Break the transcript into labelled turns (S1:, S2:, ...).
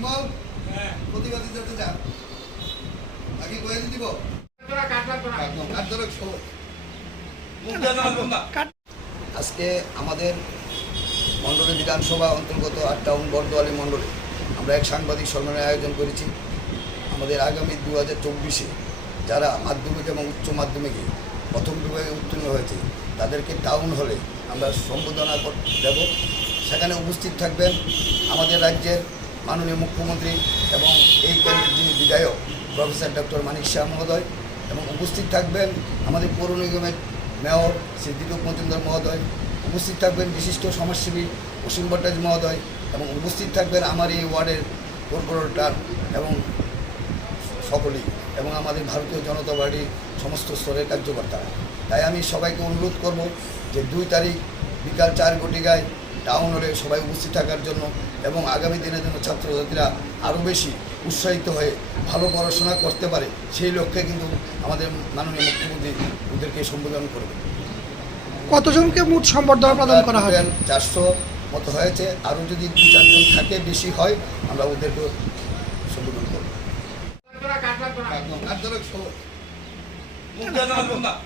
S1: বিমল প্রতিবাদী যাতে যান বাকি কয়ে দিব। আজকে আমাদের মণ্ডলী বিধানসভা অন্তর্গত আট টাউন বর্দোয়ালি মণ্ডলে। আমরা এক সাংবাদিক সম্মেলনের আয়োজন করেছি। আমাদের আগামী দু হাজার চব্বিশে যারা মাধ্যমিক এবং উচ্চ মাধ্যমিকে প্রথম বিভাগে উত্তীর্ণ হয়েছে তাদেরকে টাউন হলে আমরা সম্বোধনা দেব। সেখানে উপস্থিত থাকবেন আমাদের রাজ্যের মাননীয় মুখ্যমন্ত্রী এবং এই কেন্দ্রের যিনি বিধায়ক, প্রফেসর ডক্টর মানিক শাহ মহোদয় এবং উপস্থিত থাকবেন আমাদের পৌর নিগমের মেয়র শ্রী দীপক মজুমদার মহোদয়, উপস্থিত থাকবেন বিশিষ্ট সমাজসেবী অসীম ভট্টাচার্য মহোদয় এবং উপস্থিত থাকবেন আমার এই ওয়ার্ডের কর্পোরেটর এবং সকলেই এবং আমাদের ভারতীয় জনতা পার্টির সমস্ত স্তরের কার্যকর্তারা। তাই আমি সবাইকে অনুরোধ করব যে দুই তারিখ বিকাল চার ঘটিকায় টাউন হলে সবাই উপস্থিত থাকার জন্য এবং আগামী দিনের জন্য ছাত্রছাত্রীরা আরও বেশি উৎসাহিত হয়ে ভালো পড়াশোনা করতে পারে সেই লক্ষ্যে কিন্তু আমাদের মাননীয় মুখ্যমন্ত্রী ওদেরকে সম্বোধন করবে
S2: কতজনকে মোট সম্বর্ধনা প্রদান করা হবে
S1: চারশো মতো হয়েছে আরও যদি দু চারজন থাকে বেশি হয় আমরা ওদেরকে সম্বোধন করব।
S2: কাট-